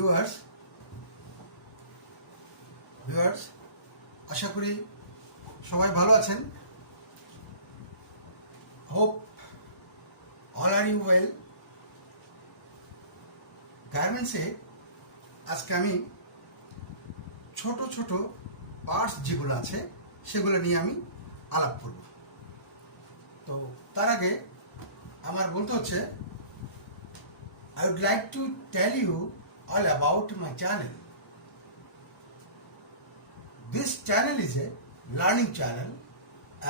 Viewers আশা করি সবাই ভালো আছেন। Hope all are you well. গার্মেন্টসে আজকে আমি ছোট ছোট পার্টস যেগুলো আছে সেগুলো নিয়ে আমি আলাপ করব। তো তার আগে আমার বলতে হচ্ছে I would like to tell you all about my channel. This channel is a learning channel,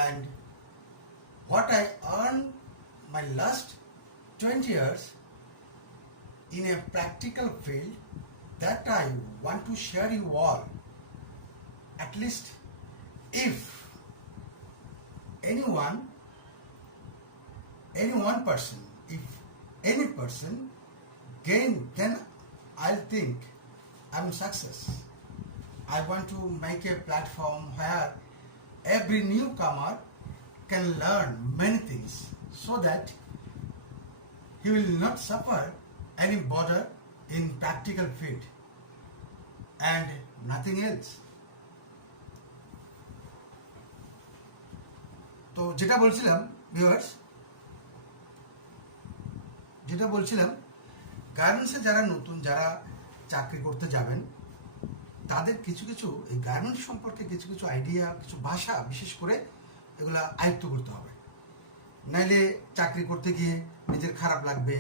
and what I earned my last 20 years in a practical field, that I want to share you all. At least if any person gain, then I'll think I'm success. I want to make a platform where every newcomer can learn many things so that he will not suffer any bother in practical field and nothing else. তো যেটা বলছিলাম viewers, গার্মেন্টসে যারা নতুন যারা চাকরি করতে যাবেন তাদের কিছু এই গার্মেন্টস সম্পর্কে কিছু আইডিয়া, কিছু ভাষা বিশেষ করে এগুলা আয়ত্ত করতে হবে। নাইলে চাকরি করতে গিয়ে নিজের খারাপ লাগবে,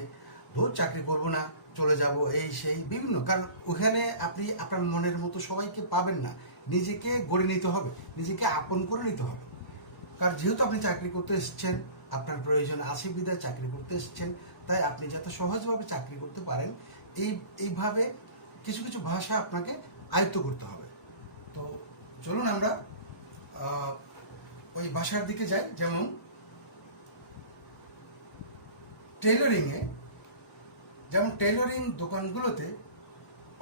চাকরি করব না, চলে যাব, এই সেই বিভিন্ন। কারণ ওখানে আপনি আপনার মনের মতো সবাইকে পাবেন না। নিজেকে গড়ে নিতে হবে, নিজেকে আপন করে নিতে হবে। কারণ যেহেতু আপনি চাকরি করতে এসেছেন, আপনার প্রয়োজন আছে বিধায় চাকরি করতে এসেছেন, তাই আপনি যাতে সহজভাবে চাকরি করতে পারেন এইভাবে কিছু ভাষা আপনাকে আয়ত্ত করতে হবে। তো চলুন আমরা ওই ভাষার দিকে যাই। যেমন টেইলরিং দোকানগুলোতে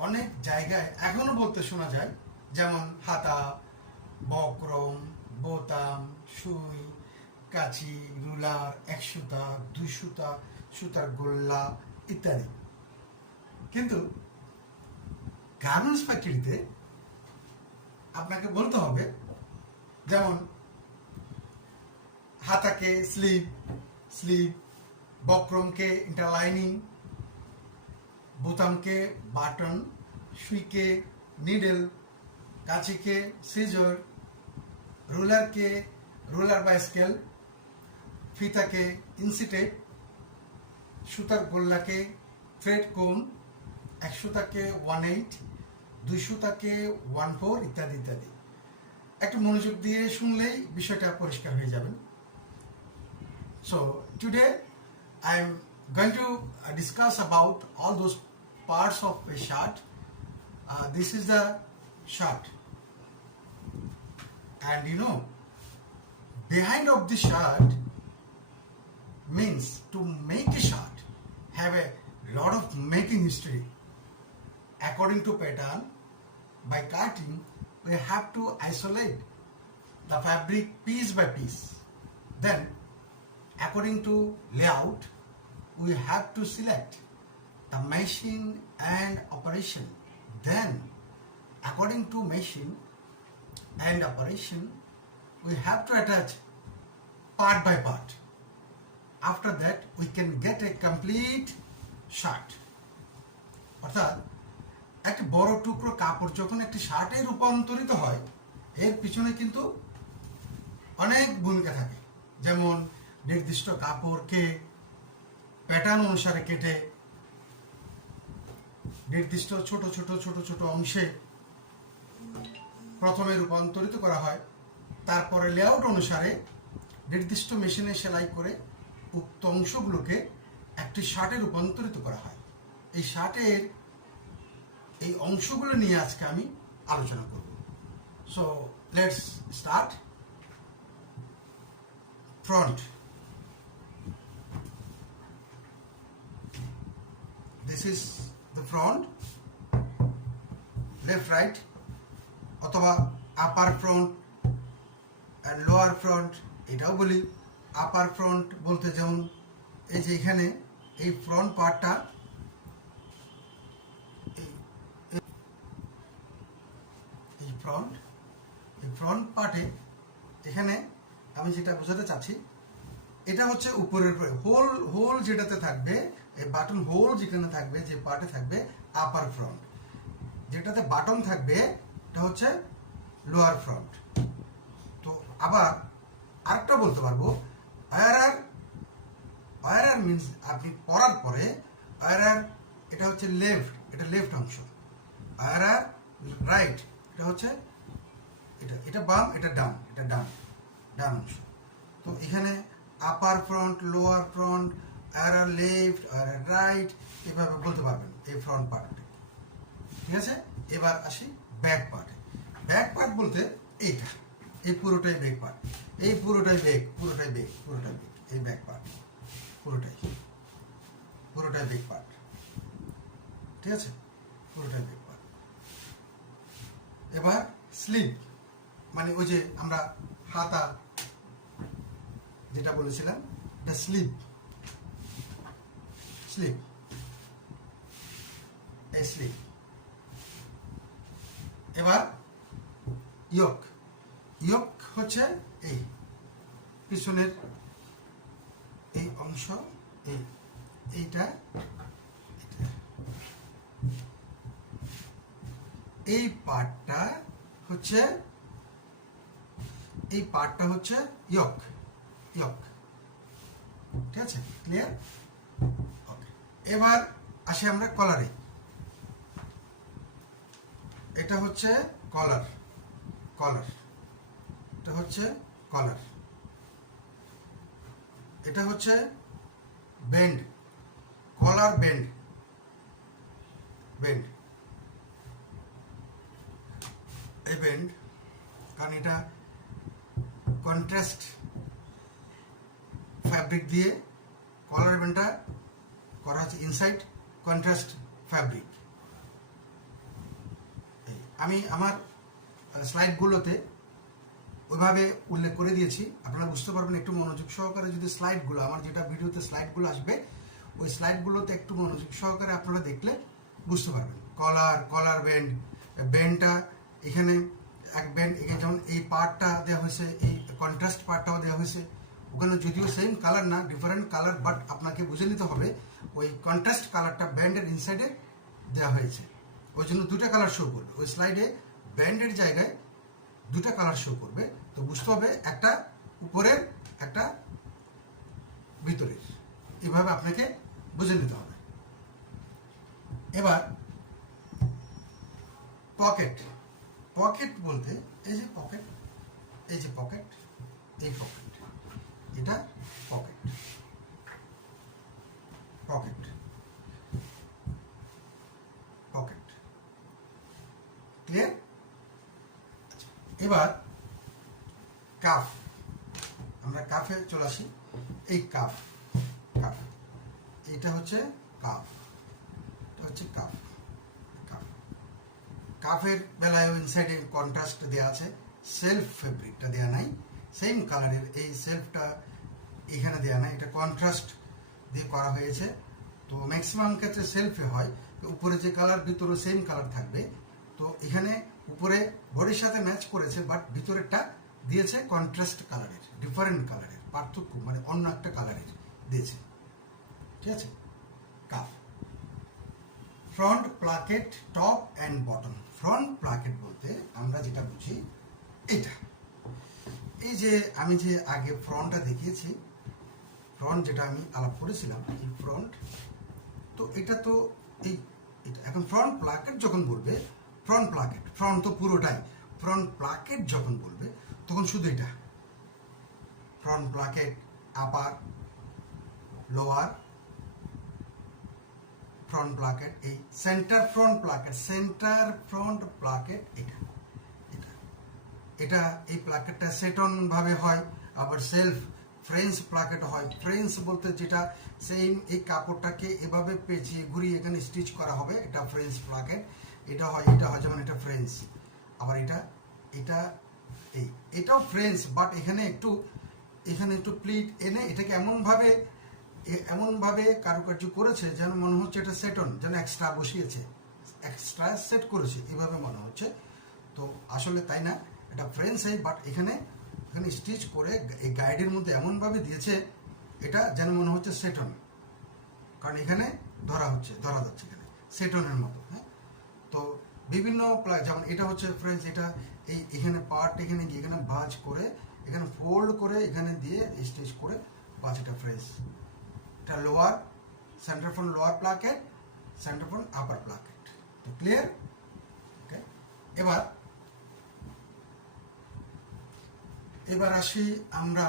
অনেক জায়গায় এখনো বলতে শোনা যায়, যেমন হাতা, বক্রম, বোতাম, সুই, কাঁচি, রুলার, 1 সুতা, 2 সুতা, সুতার গোল্লা ইত্যাদি। কিন্তু গার্মেন্টস ফ্যাক্টরিতে আপনাকে বলতে হবে, যেমন হাতাকে স্লিভ, বক্রমকে ইন্টারলাইনিং, বোতামকে বাটন, সুইকে নিডল, কাঁচিকে সিজর, রুলারকে রুলার বা স্কেল, ফিতাকে ইনসিটেপ, সুতার গোল্লাকে থ্রেড কোন, 1 সুতাকে 1/8, 2 সুতাকে 1/4 ইত্যাদি। একটু মনোযোগ দিয়ে শুনলেই বিষয়টা পরিষ্কার হয়ে যাবেন। So today I am going to discuss about all those parts of a shirt. This is the shirt, and behind of the shirt means to make a shirt have a lot of making history. According to pattern, by cutting we have to isolate the fabric piece by piece. Then according to layout we have to select the machine and operation. Then according to machine and operation we have to attach part by part. After that we can get a complete shirt. অর্থাৎ একটা বড় টুকরো কাপড় যখন একটি শার্টে রূপান্তরিত হয়, এর পিছনে কিন্তু অনেক ভূমিকা থাকে। যেমন নির্দিষ্ট কাপড়কে প্যাটার্ন অনুসারে কেটে নির্দিষ্ট ছোট অংশে প্রথমে রূপান্তরিত করা হয়, তারপরে লেআউট অনুসারে নির্দিষ্ট মেশিনে সেলাই করে উক্ত অংশগুলোকে একটি শার্টে রূপান্তরিত করা হয়। এই শার্টের এই অংশগুলো নিয়ে আজকে আমি আলোচনা করব। So let's start. Front, this is the front, left right, অথবা আপার ফ্রন্ট and লোয়ার ফ্রন্ট এটাও বলি। আপার ফ্রন্ট বলতে যেমন এই যে এখানে এই ফ্রন্ট পার্টটা ফ্রন্ট। এই ফ্রন্ট পার্টে এখানে আমি যেটা বোঝাতে চাচ্ছি, এটা হচ্ছে উপরের হোল, হোল যেটাতে থাকবে, এই বাটন হোল যেখানে থাকবে, যে পার্টে থাকবে আপার ফ্রন্ট, যেটাতে বাটন থাকবে এটা হচ্ছে লোয়ার ফ্রন্ট। তো আবার আরেকটা বলতে পারবো, ওয়ারার মিনস আপনি পরার পরে ওয়ারার, এটা হচ্ছে লেফট, এটা লেফট অংশ, ওয়ারার রাইট, এটা হচ্ছে এটা বাম, এটা ডান, এটা ডান অংশ। তো এখানে আপার front, lower front, ওয়ারার left, ওয়ারার right, এভাবে বলতে পারবেন এই ফ্রন্ট পার্টে। ঠিক আছে, এবার আসি ব্যাক পার্টে। ব্যাক পার্ট বলতে এইটা, এই পুরোটাই ব্যাক পার্ট, এই পুরোটাই ব্যাক, এই ব্যাক পার্ট পুরোটাই ব্যাক পার্ট। ঠিক আছে, পুরোটাই ব্যাক পার্ট। এবার স্লিভ, মানে ওই যে আমরা হাতা যেটা বলেছিলাম, এটা স্লিভ, এই স্লিভ। এবার ইয়ক হচ্ছে এই পিছনের এই অংশ, এইটা এই পার্টটা হচ্ছে ইয়ক। ঠিক আছে, ক্লিয়ার? ওকে, এবার আসি আমরা কলারে। এটা হচ্ছে কলার, এটা হচ্ছে কলার, এটা হচ্ছে বেন্ড, কলার বেন্ড, এই বেন্ড, কারণ এটা কন্ট্রাস্ট ফ্যাব্রিক দিয়ে কলার বেন্ডটা করা হচ্ছে, ইনসাইড কন্ট্রাস্ট ফ্যাব্রিক। আমি আমার স্লাইডগুলোতে ওইভাবে উল্লেখ করে দিয়েছি, আপনারা বুঝতে পারবেন একটু মনোযোগ সহকারে। যদি স্লাইডগুলো, আমার যেটা ভিডিওতে স্লাইডগুলো আসবে, ওই স্লাইডগুলোতে একটু মনোযোগ সহকারে আপনারা দেখলে বুঝতে পারবেন। কলার বেন্ডটা এখানে এক বেন্ড, এখানে যেমন এই পার্টটা দেওয়া হয়েছে, এই কন্ট্রাস্ট পার্টটাও দেওয়া হয়েছে। ওখানে যদিও সেম কালার না, ডিফারেন্ট কালার, বাট আপনাকে বুঝে নিতে হবে ওই কন্ট্রাস্ট কালারটা ব্যান্ডের ইনসাইডে দেওয়া হয়েছে, ওই জন্য দুটা কালার শো করবে ওই স্লাইডে। ব্যান্ডের জায়গায় দুটা কালার শো করবে, তো বুঝতে হবে একটা উপরের, একটা ভিতরের, এভাবে আপনাকে বুঝে নিতে হবে। এবার পকেট বলতে এই যে পকেট, এই পকেট, এটা পকেট। ক্লিয়ার? এবার কাফ, আমরা কাফে চলে আসি। এই কাফ, এটা হচ্ছে কাফ, কাফের বেলায় ইনসাইডে কন্ট্রাস্ট দেওয়া আছে, সেলফ ফেব্রিকটা দেওয়া নাই, সেম কালারের এই সেলফটা এখানে দেওয়া নাই, এটা কন্ট্রাস্ট দিয়ে করা হয়েছে। তো ম্যাক্সিমাম ক্ষেত্রে সেলফে হয়, তো উপরে যে কালার ভিতরে সেম কালার থাকবে। তো এখানে উপরে বডির সাথে ম্যাচ করেছে, বাট ভিতরেরটা দিয়েছে কন্ট্রাস্ট কালারের, ডিফারেন্ট কালারের, পার্থক্য মানে অন্য একটা কালারের দিয়েছে। ঠিক আছে, calf. Front placket, top and bottom. Front placket বলতে আমরা যেটা বুঝি এটা, এই যে আমি যে আগে ফ্রন্টটা দেখিয়েছি, ফ্রন্ট যেটা আমি আলাপ করেছিলাম, এই ফ্রন্ট, তো এটা তো এটা এখন ফ্রন্ট প্লাকেট যখন বলবে, ফ্রন্ট তো পুরোটাই, ফ্রন্ট প্লাকেট যখন বলবে তখন শুধু এটা front placket, upper, lower front placket, এই সেন্টার ফ্রন্ট প্লাকেট, এটা এই প্লাকেটটা সেটন ভাবে হয়, আবার সেলফ ফ্রেঞ্চ প্লাকেট হয়। ফ্রেঞ্চ বলতে যেটা সেম এই কাপড়টাকে এভাবে পেঁচিয়ে ঘুরিয়ে এখানে স্টিচ করা হবে, এটা ফ্রেঞ্চ প্লাকেট। এটা হয় যেমন এটা ফ্রেঞ্চ। আবার এটাও ফ্রেঞ্চ, বাট এখানে একটু প্লিট এনে এটাকে এমনভাবে কারুকার্য করেছে যেন মনে হচ্ছে এটা সেটন, যেন এক্সট্রা বসিয়েছে, এক্সট্রা সেট করেছে, এভাবে মনে হচ্ছে। তো আসলে তাই না, এটা ফ্রেঞ্চ সাইজ, বাট এখানে স্টিচ করে এই গাইডের মধ্যে এমনভাবে দিয়েছে এটা যেন মনে হচ্ছে সেটন, কারণ এখানে ধরা যাচ্ছে এখানে সেটনের মতো। হ্যাঁ, তো বিভিন্ন যেমন এটা হচ্ছে ফ্রেঞ্চ, এটা এখানে পার্ট এখানে গিয়ে এখানে ভাঁজ করে এখানে ফোল্ড করে এখানে দিয়ে স্টিচ করে বাজ, এটা ফ্রেঞ্চ। এটা lower, centre from lower placket, centre from upper placket. তো ক্লিয়ার? ওকে, এবার আসি আমরা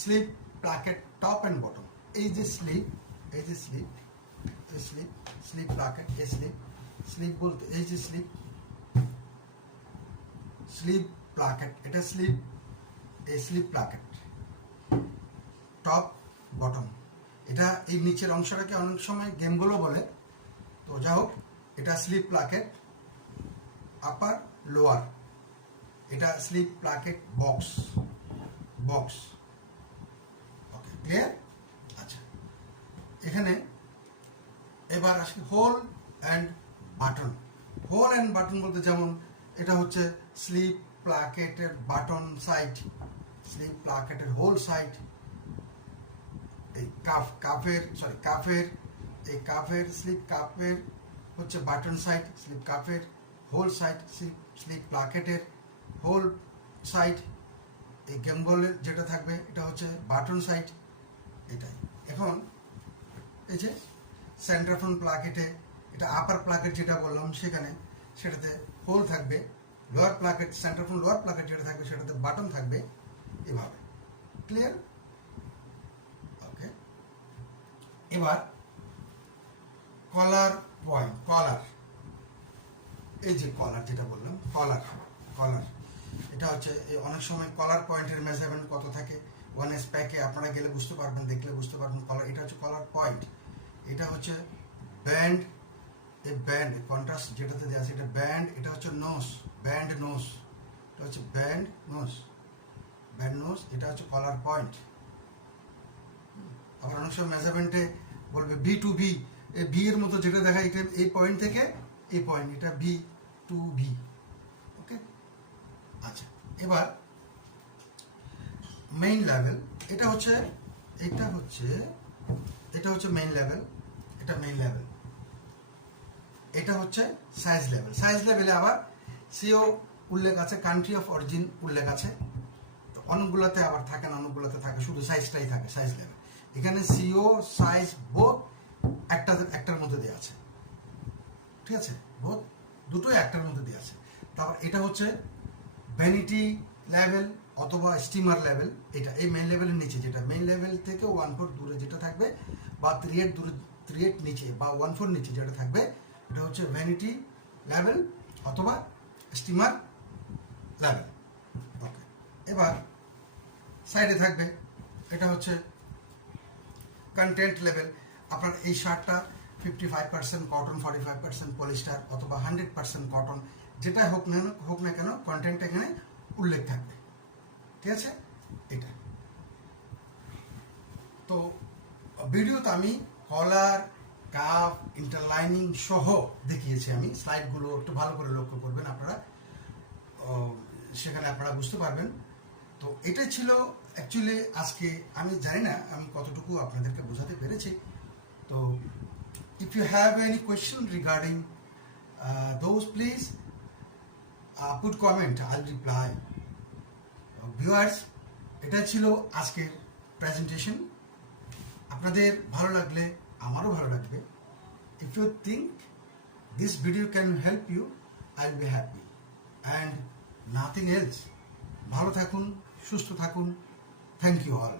slip placket top and bottom. এই যে স্লিপ প্লাকেট, এই স্লিপ বলতে এই যে স্লিপ প্লাকেট, এটা স্লিপ প্লাকেট টপ বটম। এটা এই নিচের অংশটাকে অনেক সময় গেমগুলো বলে, তো যা হোক এটা স্লিপ প্লাকেট আপার লোয়ার, এটা slip placket box. Okay, clear? আচ্ছা, এখানে এবার আসি hole and button. Hole and button বলতে যেমন এটা হচ্ছে স্লিপ প্লাকেটের বাটন সাইড, স্লিপ প্লাকেটের হোল সাইড, এই কাফের স্লিপ কাফের হচ্ছে বাটন সাইড, স্লিপ কাফের হোল সাইড, স্লিপ প্লাকেটের হোল সাইড। এই গেম্বলের যেটা থাকবে এটা হচ্ছে বাটন সাইড, এটাই। এখন এই যে সেন্টার ফ্রম প্লাকেটে এটা আপার প্লাকেট যেটা বললাম সেটাতে হোল থাকবে, lower placket centre from lower placket যেটা থাকবে সেটাতে বাটন থাকবে, এভাবে। ক্লিয়ার? ওকে, এবার কলার পয়েন্ট, এই যে কলার যেটা বললাম, কলার এটা হচ্ছে অনেক সময় কলার পয়েন্টের মেজারমেন্ট কত থাকে, 1S প্যাকে আপনারা গেলে বুঝতে পারবেন, দেখলে বুঝতে পারবেন। কলার, এটা হচ্ছে কলার পয়েন্ট। এটা হচ্ছে ব্যান্ড, এই ব্যান্ড কন্ট্রাস্ট যেটাতে দেওয়া আছে এটা ব্যান্ড, এটা হচ্ছে নোজ, ব্যান্ড নোজ, এটা হচ্ছে ব্যান্ড নোজ, এটা হচ্ছে কলার পয়েন্ট। আবার অনেক সময় মেজারমেন্টে বলবে বি টু বি, এই বি এর মতো যেটা দেখা, এটা এই পয়েন্ট থেকে এই পয়েন্ট, এটা বি টু বি। ওকে, আচ্ছা, এবার মেইন লেভেল, এটা হচ্ছে মেইন লেভেল, এটা হচ্ছে সাইজ লেভেলে আবার সিও উল্লেখ আছে, কান্ট্রি অফ অরিজিন উল্লেখ আছে। তো অনেকগুলোতে আবার থাকে না, অনেকগুলোতে থাকে শুধু সাইজটাই থাকে, সাইজ লেভেল। এখানে সিও সাইজ বোথ একটার মধ্যে দেওয়া আছে, ঠিক আছে, বোথ দুটোই একটার মধ্যে দেওয়া আছে। তারপর এটা হচ্ছে ভ্যানিটি লেভেল অথবা স্টিমার লেভেল, এটা এই মেইন লেভেলের নিচে, যেটা মেইন লেভেল থেকে 1/4 দূরে যেটা থাকবে, বা 3/8 নিচে বা 1/4 নিচে যেটা থাকবে, এটা হচ্ছে ভ্যানিটি লেভেল অথবা স্টিমার লেভেল। ওকে, এবার সাইডে থাকবে এটা হচ্ছে কন্টেন্ট লেভেল। আপনার এই শার্টটা 55% কটন, 45% পলিস্টার অথবা 100% কটন, যেটা হোক না কেন কন্টেন্ট এখানে উল্লেখ থাকবে, ঠিক আছে। এটা তো ভিডিওতে আমি কলার, কাফ, ইন্টারলাইনিং সহ দেখিয়েছি। আমি স্লাইডগুলো একটু ভালো করে লক্ষ্য করবেন আপনারা, সেখানে আপনারা বুঝতে পারবেন। তো এটা ছিল অ্যাকচুয়ালি আজকে, আমি জানি না আমি কতটুকু আপনাদেরকে বোঝাতে পেরেছি। তো if you have any question regarding those, please put comment, I'll reply. Viewers, এটা ছিল আজকের প্রেজেন্টেশন। আপনাদের ভালো লাগলে আমারও ভালো লাগবে। If you think this video can help you, I'll be happy and nothing else. ভালো থাকুন, সুস্থ থাকুন। Thank you all.